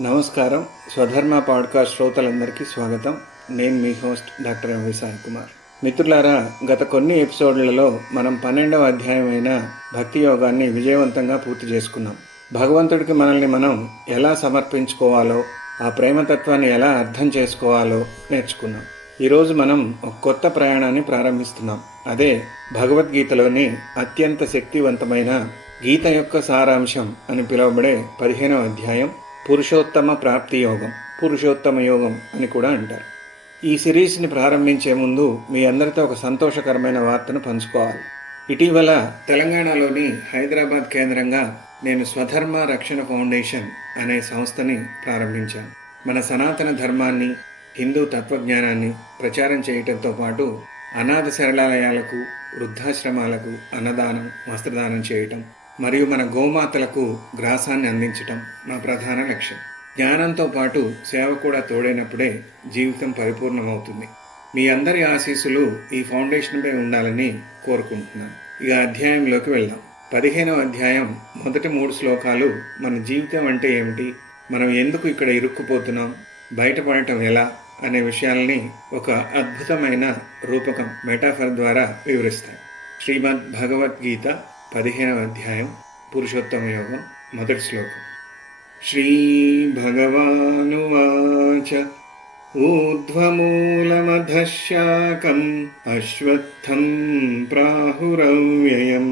నమస్కారం. స్వధర్మ పాడ్కాస్ట్ శ్రోతలందరికీ స్వాగతం. నేను మీ host doctor MV Sai Kumar మిత్రులారా గత కొన్ని ఎపిసోడ్లలో మనం పన్నెండవ అధ్యాయమైన భక్తి యోగాన్ని విజయవంతంగా పూర్తి చేసుకున్నాం. భగవంతుడికి మనల్ని మనం ఎలా సమర్పించుకోవాలో ఆ ప్రేమతత్వాన్ని ఎలా అర్థం చేసుకోవాలో నేర్చుకున్నాం. ఈరోజు మనం ఒక కొత్త ప్రయాణాన్ని ప్రారంభిస్తున్నాం. అదే భగవద్గీతలోని అత్యంత శక్తివంతమైన గీత యొక్క సారాంశం అని పిలువబడే పదిహేనవ అధ్యాయం. పురుషోత్తమ ప్రాప్తి యోగం పురుషోత్తమ యోగం అని కూడా అంటారు. ఈ సిరీస్ని ప్రారంభించే ముందు మీ అందరితో ఒక సంతోషకరమైన వార్తను పంచుకోవాలి. ఇటీవల తెలంగాణలోని హైదరాబాద్ కేంద్రంగా నేను స్వధర్మ రక్షణ ఫౌండేషన్ అనే సంస్థని ప్రారంభించాను. మన సనాతన ధర్మాన్ని హిందూ తత్వజ్ఞానాన్ని ప్రచారం చేయటంతో పాటు అనాథ శరణాలయాలకు వృద్ధాశ్రమాలకు అన్నదానం వస్త్రదానం చేయటం మరియు మన గోమాతలకు గ్రాసాన్ని అందించటం నా ప్రధాన లక్ష్యం. జ్ఞానంతో పాటు సేవ కూడా తోడైనప్పుడే జీవితం పరిపూర్ణమవుతుంది. మీ అందరి ఆశీస్సులు ఈ ఫౌండేషన్పై ఉండాలని కోరుకుంటున్నాను. ఇక అధ్యాయంలోకి వెళ్దాం. పదిహేనవ అధ్యాయం మొదటి మూడు శ్లోకాలు మన జీవితం అంటే ఏమిటి? మనం ఎందుకు ఇక్కడ ఇరుక్కుపోతున్నాం? బయటపడటం ఎలా? అనే విషయాల్ని ఒక అద్భుతమైన రూపకం మెటాఫర్ ద్వారా వివరిస్తాయి శ్రీమద్ భగవద్గీత పదిహేనవ అధ్యాయం పురుషోత్తమ యోగం మొదటి శ్లోకం శ్రీ భగవానువాచ ఊర్ధ్వమూలమధశాకం అశ్వత్థం ప్రాహురవ్యయం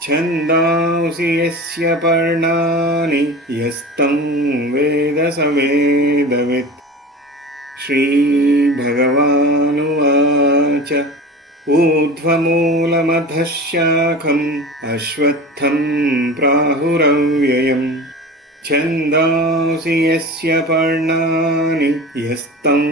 ఛందాంసి యస్య పర్ణాని యస్తం వేద సవేదవిత్ श्रीभगवानुवाच ऊर्ध्वमूलमधशाखम् अश्वत्थम् प्राहुरव्ययम् छन्दांसि यस्य पर्णानि यस्तं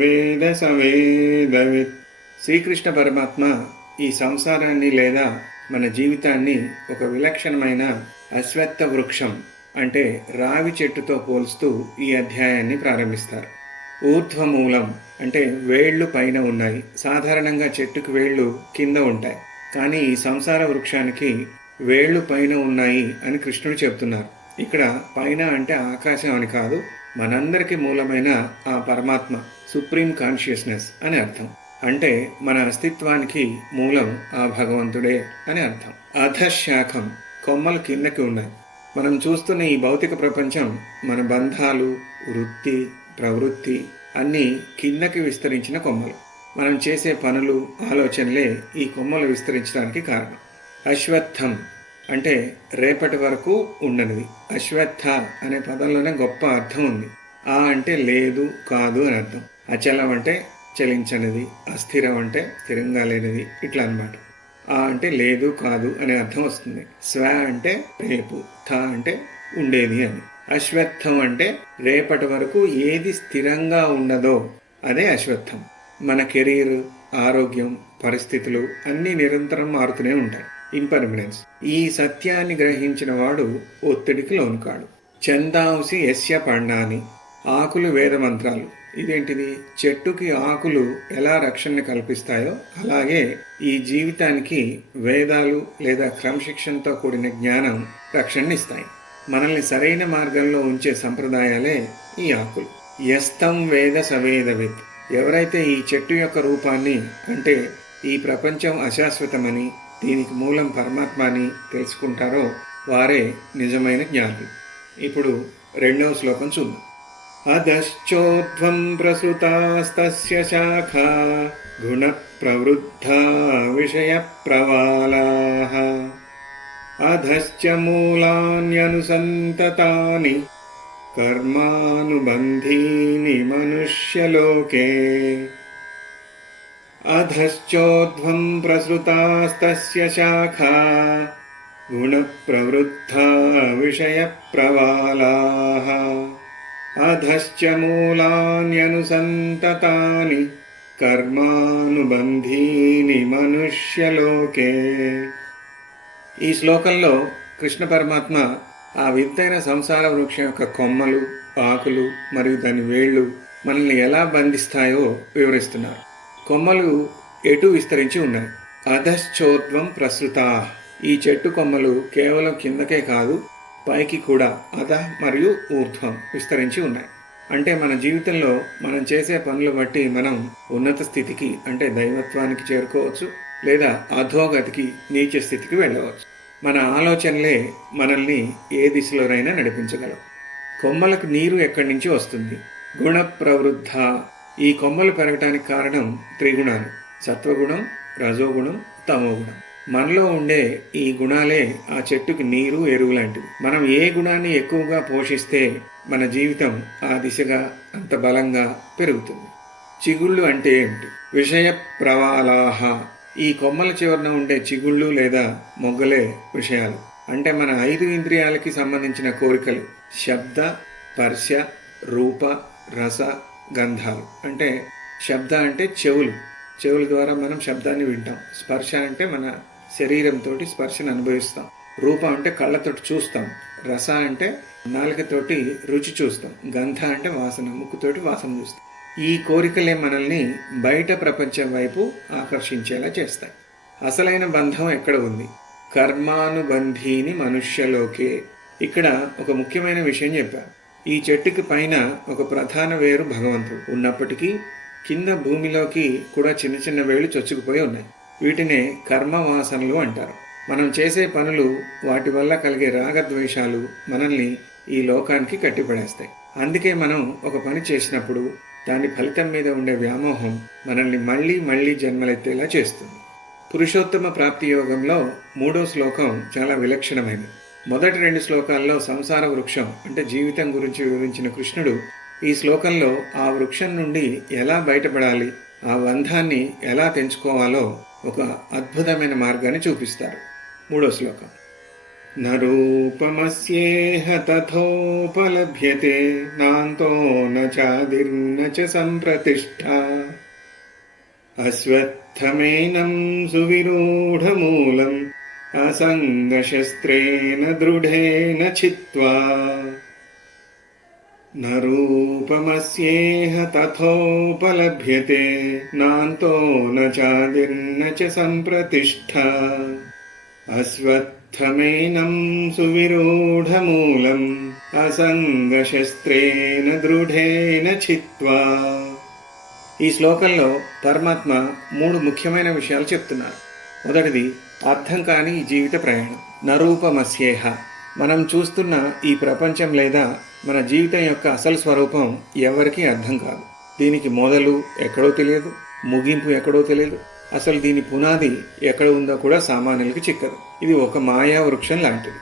వేద సవేదవిత్ శ్రీకృష్ణ పరమాత్మ ఈ సంసారాన్ని లేదా మన జీవితాన్ని ఒక విలక్షణమైన అశ్వత్థ వృక్షం అంటే రావి చెట్టుతో పోల్స్తూ ఈ అధ్యాయాన్ని ప్రారంభిస్తారు ఊర్ధ్వమూలం అంటే వేళ్ళు పైన ఉన్నాయి. సాధారణంగా చెట్టుకు వేళ్ళు కింద ఉంటాయి. కానీ ఈ సంసార వృక్షానికి వేళ్ళు పైన ఉన్నాయి అని కృష్ణుడు చెప్తున్నారు. ఇక్కడ పైన అంటే ఆకాశం అని కాదు మనందరికీ మూలమైన ఆ పరమాత్మ సుప్రీం కాన్షియస్నెస్ అని అర్థం. అంటే మన అస్తిత్వానికి మూలం ఆ భగవంతుడే అని అర్థం. అధశాఖం కొమ్మలు కిందకి ఉన్నాయి. మనం చూస్తున్న ఈ భౌతిక ప్రపంచం మన బంధాలు వృత్తి ప్రవృత్తి అన్నీ కిందకి విస్తరించిన కొమ్మలు. మనం చేసే పనులు ఆలోచనలే ఈ కొమ్మలు విస్తరించడానికి కారణం. అశ్వత్థం అంటే రేపటి వరకు ఉండనిది. అశ్వత్థ అనే పదంలోనే గొప్ప అర్థం ఉంది. ఆ అంటే లేదు కాదు అని అర్థం. అచలం అంటే చలించనిది అస్థిరం అంటే స్థిరంగా లేనిది ఇట్లా అనమాట ఆ అంటే లేదు కాదు అనే అర్థం వస్తుంది. స్వ అంటే రేపు థ అంటే ఉండేది అని. అశ్వత్థం అంటే రేపటి వరకు ఏది స్థిరంగా ఉండదో అదే అశ్వత్థం. మన కెరీర్ ఆరోగ్యం పరిస్థితులు అన్నీ నిరంతరం మారుతూనే ఉంటాయి. ఇన్పర్మినెన్స్ ఈ సత్యాన్ని గ్రహించిన వాడు ఒత్తిడికి లోనుకాడు. చందాంసి యస్య పండాని. ఆకులు వేద మంత్రాలు. ఇదేంటిది? చెట్టుకి ఆకులు ఎలా రక్షణ కల్పిస్తాయో అలాగే ఈ జీవితానికి వేదాలు లేదా క్రమశిక్షణతో కూడిన జ్ఞానం రక్షణనిస్తాయి. మనల్ని సరైన మార్గంలో ఉంచే సంప్రదాయాలే ఈ ఆకులు. యస్తం వేద సవేదవిత్. ఎవరైతే ఈ చెట్టు యొక్క రూపాన్ని అంటే ఈ ప్రపంచం అశాశ్వతమని దీనికి మూలం పరమాత్మ అని తెలుసుకుంటారో వారే నిజమైన జ్ఞానులు. ఇప్పుడు రెండవ శ్లోకం చూద్దాం. అధశ్చోధ్వం ప్రసృతాస్తస్య శాఖ గుణ ప్రవృద్ధ విషయ ప్రవాళా अधश्च मूलान्यनुसन्ततानि कर्मानुबन्धीनि मनुष्यलोके। अधश्चोध्वम् प्रसृतास्तस्य शाखा गुणप्रवृद्धा विषयप्रवालाः। अधश्च मूलान्यनुसन्ततानि कर्मानुबन्धीनि मनुष्यलोके। ఈ శ్లోకంలో కృష్ణ పరమాత్మ ఆ వింతైన సంసార వృక్షం యొక్క కొమ్మలు ఆకులు మరియు దాని వేళ్ళు మనల్ని ఎలా బంధిస్తాయో వివరిస్తున్నారు. కొమ్మలు ఎటు విస్తరించి ఉన్నాయి. అధశ్చోత్వం ప్రసృతా. ఈ చెట్టు కొమ్మలు కేవలం కిందకే కాదు పైకి కూడా అధ మరియు ఊర్ధ్వం విస్తరించి ఉన్నాయి. అంటే మన జీవితంలో మనం చేసే పనులు బట్టి మనం ఉన్నత స్థితికి అంటే దైవత్వానికి చేరుకోవచ్చు. లేదా అధోగతికి నీచ స్థితికి వెళ్ళవచ్చు. మన ఆలోచనలే మనల్ని ఏ దిశలోనైనా నడిపించగలవు. కొమ్మలకు నీరు ఎక్కడి నుంచి వస్తుంది? గుణ ప్రవృద్ధ ఈ కొమ్మలు పెరగటానికి కారణం త్రిగుణాలు. సత్వగుణం రజోగుణం తమోగుణం. మనలో ఉండే ఈ గుణాలే ఆ చెట్టుకు నీరు ఎరువు లాంటివి. మనం ఏ గుణాన్ని ఎక్కువగా పోషిస్తే మన జీవితం ఆ దిశగా అంత బలంగా పెరుగుతుంది? చిగుళ్ళు అంటే ఏమిటి? విషయ ప్రవాలాహ. ఈ కొమ్మల చివరన ఉండే చిగుళ్ళు లేదా మొగ్గలే విషయాలు. అంటే మన ఐదు ఇంద్రియాలకి సంబంధించిన కోరికలు. శబ్ద స్పర్శ రూప రస గంధాలు. అంటే శబ్ద అంటే చెవులు. చెవుల ద్వారా మనం శబ్దాన్ని వింటాం. స్పర్శ అంటే మన శరీరంతో స్పర్శను అనుభవిస్తాం. రూపం అంటే కళ్ళతోటి చూస్తాం. రస అంటే నాలుకతోటి రుచి చూస్తాం. గంధ అంటే వాసన ముక్కుతోటి వాసన చూస్తాం. ఈ కోరికలే మనల్ని బయట ప్రపంచం వైపు ఆకర్షించేలా చేస్తాయి. అసలైన బంధం ఎక్కడ ఉంది? కర్మానుబంధీని మనుష్యలోకే. ఇక్కడ ఒక ముఖ్యమైన విషయం చెప్పారు. ఈ చెట్టుకి పైన ఒక ప్రధాన వేరు భగవంతుడు ఉన్నప్పటికీ కింద భూమిలోకి కూడా చిన్న చిన్న వేళ్ళు చొచ్చుకుపోయి ఉన్నాయి. వీటినే కర్మ వాసనలు అంటారు. మనం చేసే పనులు వాటి వల్ల కలిగే రాగద్వేషాలు మనల్ని ఈ లోకానికి కట్టిపడేస్తాయి. అందుకే మనం ఒక పని చేసినప్పుడు దాని ఫలితం మీద ఉండే వ్యామోహం మనల్ని మళ్ళీ మళ్ళీ జన్మలెత్తేలా చేస్తుంది. పురుషోత్తమ ప్రాప్తి యోగంలో మూడో శ్లోకం చాలా విలక్షణమైనది. మొదటి రెండు శ్లోకాల్లో సంసార వృక్షం అంటే జీవితం గురించి వివరించిన కృష్ణుడు ఈ శ్లోకంలో ఆ వృక్షం నుండి ఎలా బయటపడాలి ఆ బంధాన్ని ఎలా తెంచుకోవాలో ఒక అద్భుతమైన మార్గాన్ని చూపిస్తారు. మూడో శ్లోకం. न रूपमस्येह तथोपलभ्यते नान्तो न चादिर्न च सम्प्रतिष्ठा। अश्वत्थमेन सुविरूढमूलम् असङ्गशस्त्रेण दृढेन छित्त्वा। न रूपमस्येह तथोपलभ्यते नान्तो न चादिर्न च सम्प्रतिष्ठा। अश्वत्थ అశ్వత్థమేనం సువిరూఢమూలం అసంగశస్త్రేణ దృఢేన చిత్వా ఈ శ్లోకంలో పరమాత్మ మూడు ముఖ్యమైన విషయాలు చెప్తున్నారు. మొదటిది అర్థం కాని జీవిత ప్రయాణం. నరూపమస్యేహ. మనం చూస్తున్న ఈ ప్రపంచం లేదా మన జీవితం యొక్క అసలు స్వరూపం ఎవరికీ అర్థం కాదు. దీనికి మొదలు ఎక్కడో తెలియదు ముగింపు ఎక్కడో తెలియదు. అసలు దీని పునాది ఎక్కడ ఉందో కూడా సామాన్యులకు చిక్కదు. ఇది ఒక మాయా వృక్షం లాంటిది.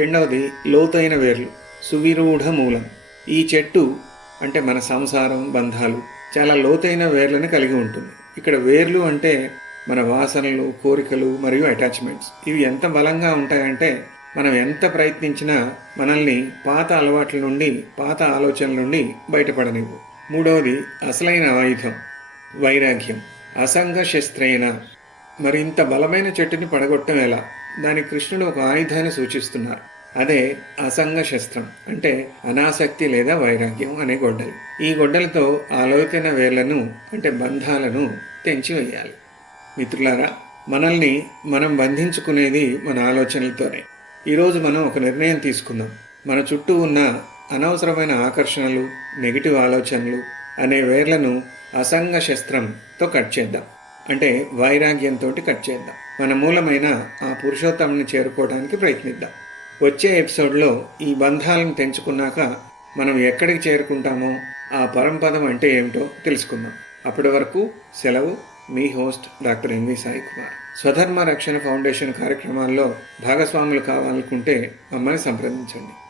రెండవది లోతైన వేర్లు సువిరూఢ మూలం. ఈ చెట్టు అంటే మన సంసారం బంధాలు చాలా లోతైన వేర్లను కలిగి ఉంటుంది. ఇక్కడ వేర్లు అంటే మన వాసనలు కోరికలు మరియు అటాచ్మెంట్స్ ఇవి ఎంత బలంగా ఉంటాయంటే మనం ఎంత ప్రయత్నించినా మనల్ని పాత అలవాట్ల నుండి పాత ఆలోచనల నుండి బయటపడనివ్వు. మూడవది అసలైన ఆయుధం వైరాగ్యం. అసంగ శస్త్రైన మరింత బలమైన చెట్టుని పడగొట్టడం ఎలా దాని కృష్ణుడు ఒక ఆయుధాన్ని సూచిస్తున్నారు. అదే అసంగ శస్త్రం అంటే అనాసక్తి లేదా వైరాగ్యం అనే గొడ్డలి. ఈ గొడ్డలతో ఆలోచన వేళ్ళను అంటే బంధాలను తెంచివేయాలి. మిత్రులారా మనల్ని మనం బంధించుకునేది మన ఆలోచనలతోనే. ఈరోజు మనం ఒక నిర్ణయం తీసుకుందాం. మన చుట్టూ ఉన్న అనవసరమైన ఆకర్షణలు నెగిటివ్ ఆలోచనలు అనే వేర్లను అసంగ శస్త్రంతో కట్ చేద్దాం. అంటే వైరాగ్యంతో కట్ చేద్దాం. మన మూలమైన ఆ పురుషోత్తముని చేరుకోవడానికి ప్రయత్నిద్దాం. వచ్చే ఎపిసోడ్లో ఈ బంధాలను తెంచుకున్నాక మనం ఎక్కడికి చేరుకుంటామో ఆ పరంపదం అంటే ఏమిటో తెలుసుకుందాం. అప్పటి వరకు సెలవు మీ host doctor NV Sai Kumar. Swadharma Rakshana foundation కార్యక్రమాల్లో భాగస్వాములు కావాలనుకుంటే మమ్మల్ని సంప్రదించండి.